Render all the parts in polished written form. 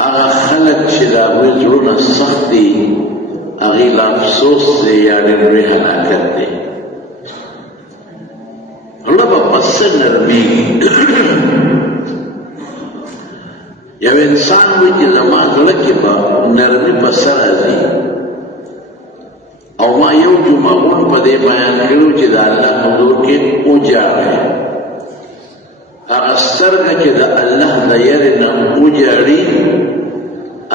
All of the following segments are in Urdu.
هغه خلک چې د هغوی زړونه سخت دي هغې له افسوس دی یا ډېر لوی هلاکت دی. زړه به په څه نرمېږي؟ یو انسان وایي چې زما زړه کې به نرمي په څه راځي، او ما یو جمعون په دې بیان کړو چې د الله حضور کې وجاړئ. هغه سترګه چې د الله د یرې نه وجاړي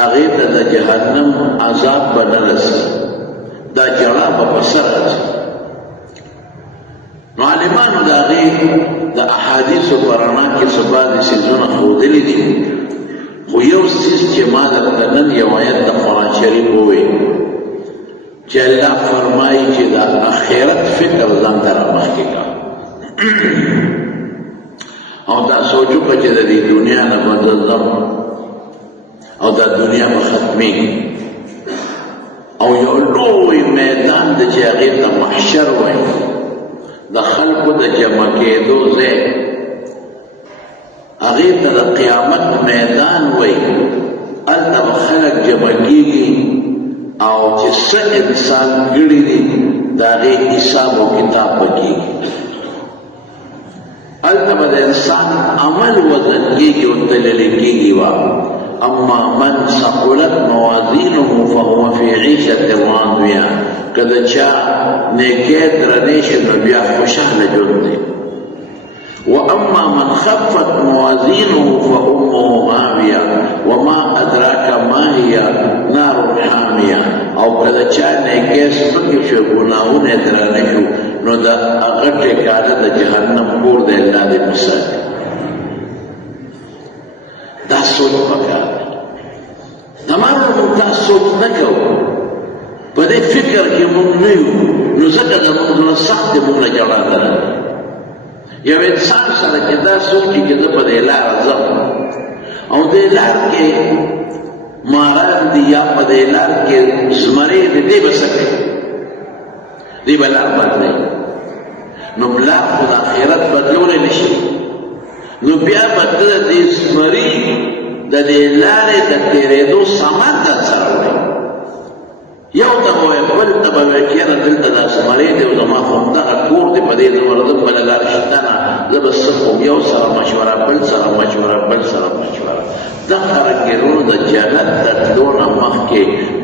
هغې ته د جهنم عذاب به نه رسي، دا جړا به په څه راځي؟ نو عالمانو د هغې د احادیثو په رڼا کې څه بعضې څیزونه ښودلي دي، خو یو څیز چې ما درته نن یو آیت د قرآن شریف ووایي چې الله فرمایي چې د آخرت فکر ځان ته رامخکې کړه او دا سوچ وکړه چې د دې دنیا نه به زه ځم او دا دنیا به ختمېږي او یو لوی میدان دی چې هغې ته محشر وایي، د خلکو د جمع کېدو ځای، هغې ته د قیامت میدان وایي. هلته به خلک جمع کېږي او چې څه انسان ګړي دي د هغې حساب او کتاب به کېږي. هلته به د انسان عمل وزن کېږي او تللی کېږي. اما من ثقلت موازینه فهو فی عیشة راضیه، که د چا نیکۍ درنې شي نو بیا خوشحاله ژوند دی. واما من خفت موازینه فامه هاویه وما ادراک ما هي نار حامیه، او که د چا نیکۍ سپکې شو ګناهونه یې درانه شو نو د هغه ټیکانه د جهنم کور دی. الله دې وساتي. دا سوچ پکار دی. تمام موږ دا سوچ نه کوو، په دې فکر کې موږ نه یو، نو ځکه زموږ زړه سخت دی، موږ له جړا نه راځي. یو انسان سره چې دا سوچي چې زه په دې لاره ځم او دې لار کې ماران دي یا په دې لار کې زمرې دي، دې به څه کوي؟ دې به لار بدلوي. نو لار خو د آخرت بدلولی نه شي، نو بیا به ته د دې زمري د دې لارې د تېرېدو سامان ځان سره وړي. یو ته به وایي بل ته به وایي یاره دلته دا زمرې دی او زما خو همدغه کور دی، په دې زه ورځم بله لار شته نه، زه به څه کوم؟ یو سره مشوره، بل سره مشوره، بل سره مشوره. دغه رنګېرونو د جنت د تلو نه مخکې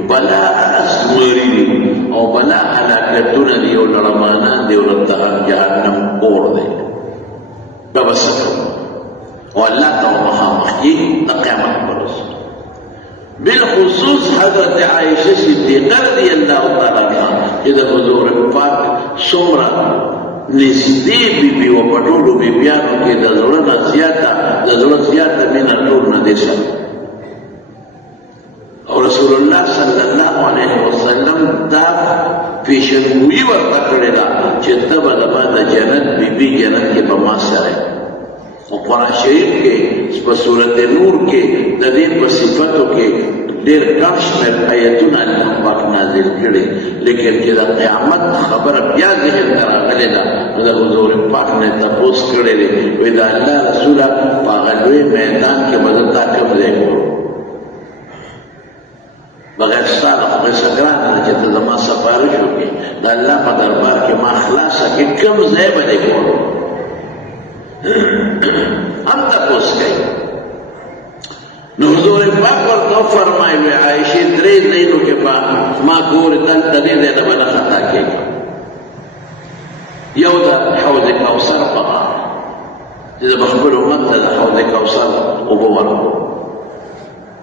بلا زمري دي او بلا هلاکتونه دي او لړمانان دي او د جهنم اور دی. بیا به څه کوو؟ او الله ته مخامخ کېږي د قیامت په ورځ. بالخصوص حضرت عائشہ صدیقہ رضی اللہ تعالیٰ عنہ چې د حضور پاک څومره نږدې بیبي وه، په ټولو بیبیانو کې د زړه نه زیاته مینه ټول نه دې سره. او رسول الله صلی الله علیه وسلم دا پیشنګویي ورته کړې ده چې ته به زما د جنت بیبي جنت کې به ما سره. او قرآن شریف کې په سورت نور کې د دې په صفتو کې ډېر کم شمېر آیتونه الله پاک نازل کړي، لیکن چې د قیامت خبره بیا ذهن ته راغلې ده نو د حضور پاک نه تپوس کړی دی، وایي د الله رسوله په هغه لوی میدان کې به زه تا کوم ځای کړو؟ بغیر ستا د خدای څخه ګرانه ده چې ته زما سفارش وکړې، د الله په دربار کې ما خلاصه کړې، کوم ځای به دې کړو؟ هم تپوس کوي. نو حضور پاک ورته فرمایي وی عایشې درې ځایونو کې به ما ګورې دلته دې ځای نه به نه خطا کېږم. یو د حوض کوثر په غاړه چې زه به خپل امت ته د حوض کوثر اوبه ورکړم.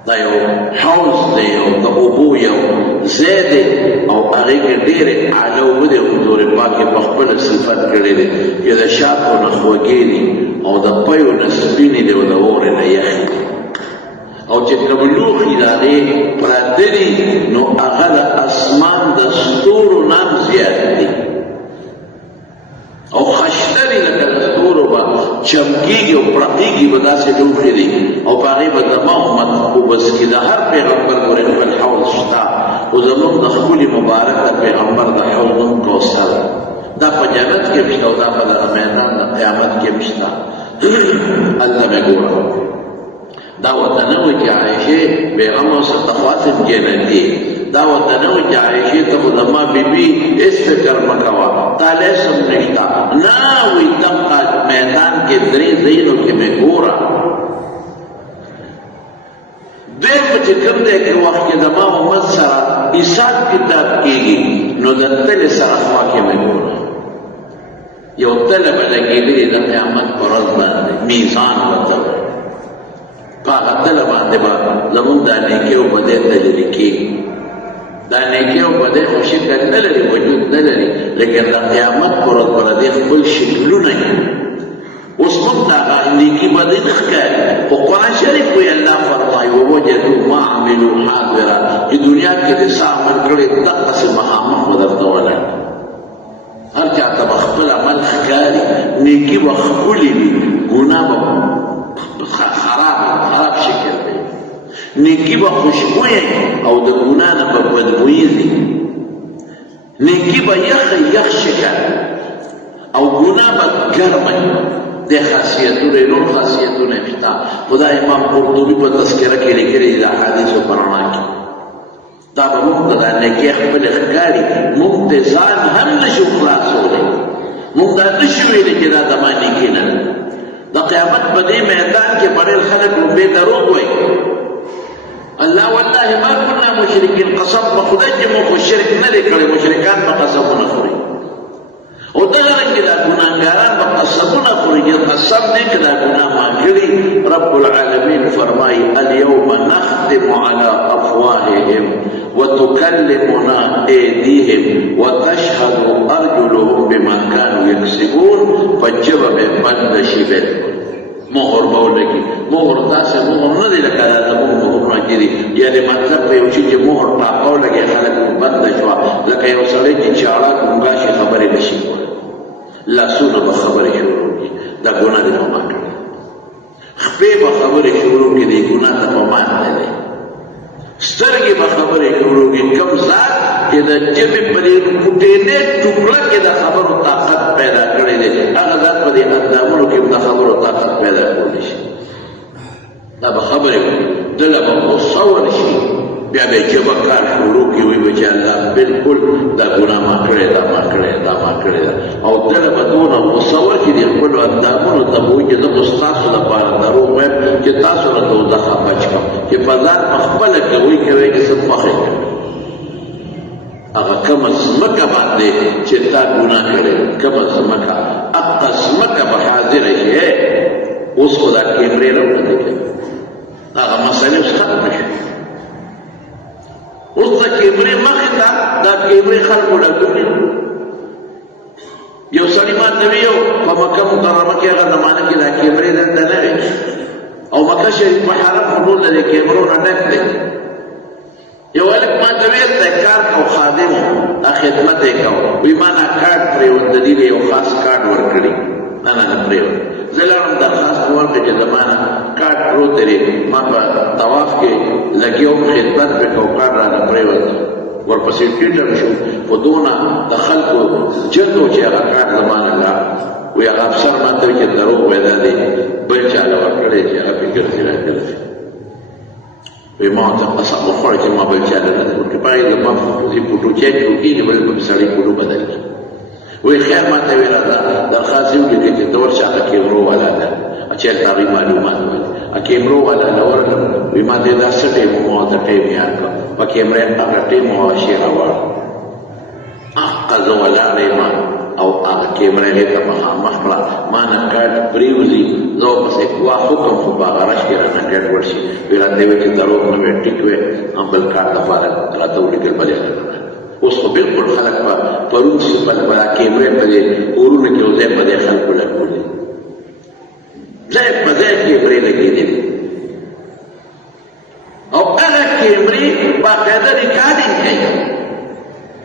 دا you Hauz the O the اوبو you ځای دی او هغې کې ډېرې اعلی اوبه دي. حضور پاک یې په خپله صفت کړی دی چې د شاقو نه خوږې دي او د پیو نه سپینې دي او د اورې نه یخې دي، او چې کوم لوښي د هغې پراته دي نو هغه د اسمان د ستورو نه هم زیات دي او خشته دي، لکه د ستورو به چمکېږي او پړقېږي به داسې لوښي دي او په هغې به زما امت وبس کړي. د هر پیغمبر پورې خپل حوض شته، خو زموږ د ښکلي مبارک د پیغمبر د حوض نوم کوثر، دا په جنت کې هم شته او دا په دغه میدان د قیامت کې هم شته. هلته مې ګوره دا ورته نه وایي چې عایشې پیغمبر سره ته خاصم جنتي دا ورته نه وایي چې عایشې ته خو زما بیبي هېڅ فکر مه کوه تا لیسم نشته نه وایي دغه میدان کې درې ځایونو کې مې ګوره دویم چې کوم دی که وخت کې زما امت سره حساب کتاب کېږي نو د تلې سره خوا کې مې ګوره یو تله به لګېدلې د قیامت په ورځ باندې میزان ورته وایي په هغه تله باندې به زمونږ دا نیکۍ او بدۍ تجري کېږي دا نیکۍ او بدۍ خو شکل نه لري وجود نه لري لیکن د قیامت په ورځ به د دې خپل شکلونه وي اوس موږ د هغه نیکي بدۍ نه ښکاري خو قرآن شریف وایي الله فرمایي ووجدوا ما عملوا حاضرا چې دنیا کې دې څه عمل کړی دقسې مخامخ به درته ولاړ هر چاته به خپل عمل ښکاري نیکي به ښکلې وي ګناه به خراب شکل دی نیکی به خوشبویه او د ګناه نه به بدبویي ځي نیکی به یخ شکل او ګناه به ګرمه د خاصیتونه نور خاصیتونه شته خدا امام قرطبي په تذکره کې لیکلي د احادیثو په رڼا کې دا به موږ ته دا نیکي خپل ښکاري موږ ته ځان هم نشو خلاصولی موږ دا نشو ویلی چې دا زما نیکي نه ده د قیامت په دې میدان کې بډېر خلک لومبې دروغ وایي الله والله ما كنا مشرکین قسم په خدای چې موږ خو شرک نه دی کړی مشرکان به قسمونه خوري او دغرنګې دا ګناهګاران به قسمونه خوري چې قسم دی که دا ګناه ما کړي رب العالمین فرمایي اليوم نختم على افواههم وتكلمنا ايديهم وتشهد ارجلهم بما كانوا يكسبون فجبه بند شي بالکل مهر به ولګي مهر داسې مهر نه دی لکه دا زموږ مهرونه چې دي یعنې مطلب به یو شي چې مهر ټاپه ولګي خلک بنده شوه لکه یو سړی چې چاړه ګونګا شي خبرې نه شي کولی لاسونه به خبرې شروع کړي دا ګناه دې په ما کړې خپې به خبرې شروع کړي دې ګناه ته په ما نه دی سترګې به خبرې شروع کړي کوم ذات چې د ژبې په دې کوټېنې ټوکړه کې د خبرو طاقت پیدا کړی دی هغه ذات په دې اندامونو کې د خبرو طاقت پیدا کولی شي دا به خبرې وکړي دله به غصه ورشي بیا به ژبه کار شروع کړي وایي به چې الله بلکل دا ګناه ما کړې دا ما کړې دا ما کړې ده او دله به دونه غصه ورکړي د خپلو اندامونو ته به وایي چې زه خو ستاسو لپاره دروغ وایم چې تاسو راته وضاحت بچ کړم چې په ځان په خپله کوئ چې څه خوښې کوي هغه کومه ځمکه باندې چې تا ګناه کړې کومه ځمکه هغه ځمکه به حاضره شي اوس خو دا کیمرې راوړې هغه مسئلې اوس ختمه شي اوس د کیمرې مخې ته دا کیمرې خلکو ډکوي یو سړي ماته ویو په مکه مکرمه کې هغه زمانه کې دا کیمرې دلته نه وې او مکه شریف په حرم خو ټول د کیمرو نه ډک دی یو هلک ماته ویل دی کار کو خادم دا خدمت یې کوه وایي ما نه کارډ پرېوت د دې یو خاص کارډ ورکړي نه پرېوت زه لاړم درخواست مې ورکړه چې زما نه کارډ پروت دی ما په طواف کې لګیا وم خدمت پرې کوم کارډ رانه پرېوت ورپسې ټیټر شو په دونه د خلکو جد و چې هغه کارډ زما نه لاړ وایي هغه افسر ماته وایي چې دروغ وایي دا دی بل چا له ورکړی چې هغه پرې ګرځي راګرځي وایي ما ورته قسم وخوړه چې ما بل چا له نه دی ورکړی په هغې زما فوټو چیک کېږي بل په سړي فوټو بدل کړي وی خیر ما ته ویل دا درخواست یې ولیکه چې دور چاته کیمرو والا ده چېرته هغوی معلومات ویل کیمرو والا له ورغلم وی ما دې دا څه ټیم و ما ورته ټیم یاد کړه په کیمرې هغه ټیم و هغه شی راوړه هغه زه ولاړ یم او هغه کیمرې هغې ته مخامخ کړه ما نه کارډ پرېوځي زه ورپسې کوه حکم خو په هغه رش کې رانه ګډوډ شي وی راته ویل چې دروغ نه وی ټیک وی بل کارډ دپاره راته ولیکل بلې اوس خو بالکل خلک په پرون په کیمرې په دې کورونو کې یو ځای په دې خلکو لګولې ځای په ځای کیمرې لګېدلې او هغه کیمرې باقاعده ریکارډینګ کوي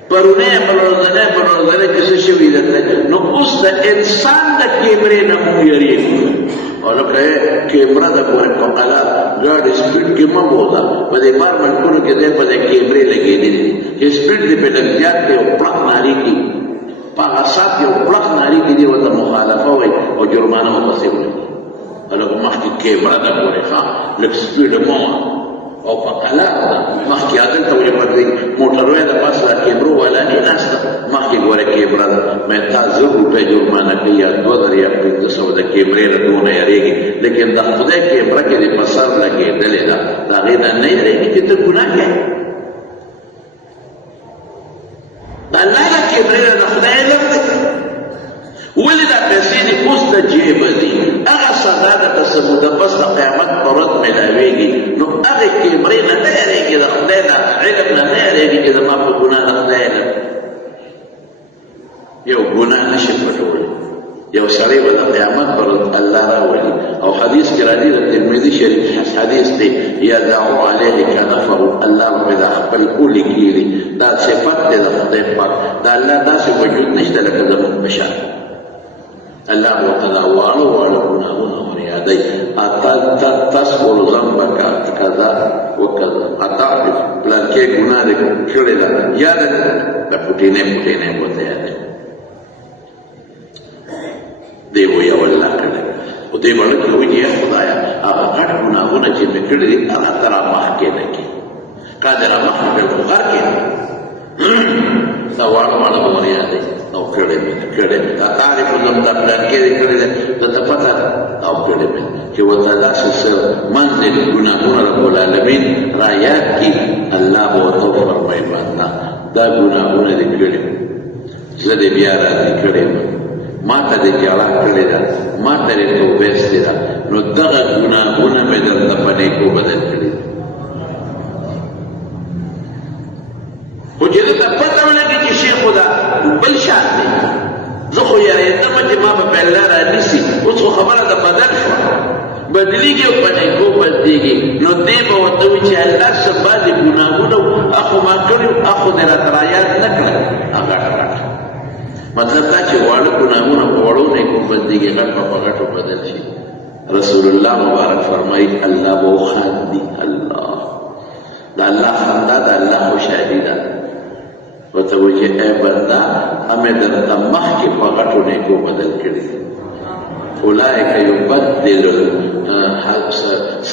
پرونی پرونی کې څه شوي درته نو اوس د انسان د کیمرې نه موږ یېرېږو او لکه کیمره ده ګورې په قلا ګاډي سپیډ کې مه بوځه په دې بار ملکونو کې دی په دې کیمرې لګېدلې چې سپیډ دې پرې لږ زیات دی او پړق نارې کړي په هغه سات یو پړق نارې کړي دې ورته مخالفه وایي او جرمانه ورپسې وایي لږ مخکې کیمره ده ګورې ښه لږ سپیډ مه او په قلار ده مخکې هلته ولې پرېږدئ موټروی ده بس دا کیمرو والا نه ناسته مخکې ګوره کیمره ده مې تا 1000 روپۍ جرمانه کوي یا 2000 یا 1500 د کیمرې نه دونه یارېږي لیکن د خدای کیمره کې دې په سر لګېدلې ده د هغې نه نه یارېږي چې ته ګناه کوې د الله د کیمرې نه د خدای علم دی ولې دا پیسې دې اوس د جیبه دي هغه سزا ده که څه موده پس د قیامت په ورځ میلاویږي نو هغې کیمرې نه نه یارېږي د خدای د علم نه نه یارېږي چې زما په ګناه د خدای علم یو ګناه نشي پټولی یو سړی به د قیامت پر ورځ الله راولي او حدیث کې راځي د ترمذي شریف حدیث دی یدعو علیه کنفه الله به دا خپل اولی کیږي دا صفت دی د خدای پاک د الله داسې وجود نشته لکه زموږ په شان الله ورته دا واړه واړه ګناهونه وريادوي تذکر ذنبک کذا وکذا اتعرف پلانکې ګناه دې کړې ده یاد د پټینې ورته یادوي دی وایي الله کړی او دی وړه کې وایي یا خدایا هغه غټ ګناهونه چې مې کړي دي هغه ته رامخکې نه کړي قادر رامخکې به غر کې دا واړه واړه به وريادوي او کړی مې کړی دا تعریف زم دا پلانکې دې کړی ده درته پته او کړی مې چې ورته داسې څه منزل ګناهونه رب العالمین را یاد کړي الله به ورته فرمایي بنده دا ګناهونه دې کړي زه دې بیا راضي کړی ما ته دې جړه کړې ده ما ته دې توبه ایستې ده نو دغه ګناهونه مې درته په نیکو بدل کړي خو چې درته پته ولګي چې شیخ خو دا بل شان دی زه خو یارېدم چې ما به په الله رانیسي اوس خو خبره ده بدل شوه بدلیږي او په نیکو بدلېږي نو دې به ورته وایي چې الله څه بعضې ګناهونه اخو ما کړي اخو دې راته رایاد نه کړل هغه راکړه مطلب دا چې واړه ګناهونه په وړو نیکو بدلېږي غټ به په غټو بدل شي رسول الله مبارک فرمایي الله به وخاندي الله د الله خندا د الله خوشحالي ده ورته وایي چې ای بنده همې درته مخکې په غټو نیکو بدل کړي اولئک یبدل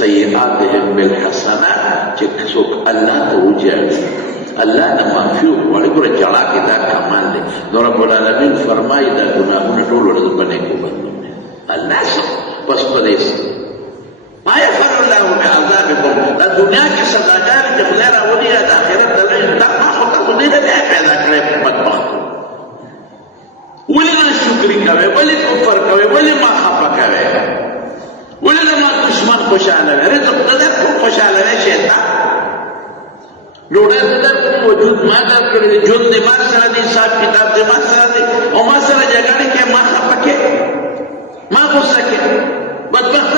سیئاتهم بالحسنات چې څوک الله ته وجاړي الله نه معافي وغواړي ګوره جړا کې دا کمال دی نو رب العالمین فرمایي دا ګناهونه ټول ورته په نیکو بدلوي الله څه بس په دې ما یفعل الله بعذابکم دا دنیا کې سزاګانې چې خدای راولي یا د آخرت د لږ دا ما خو ته خو دې نه دی پیدا کړی بدبختو ولې نه شکري کوې ولې کفر کوې ولې ما خفه کوې ولې زما دشمن خوشحاله وي رزق نه درکړو خوشحالوی شیطان ډوډۍ ته درکړو وجود ما درکړی دی ژوند دې ما سره دی حساب کتاب دې ما سره دی او ما سره جګړې کې ما خفه کې ما غوسه کې بدبخت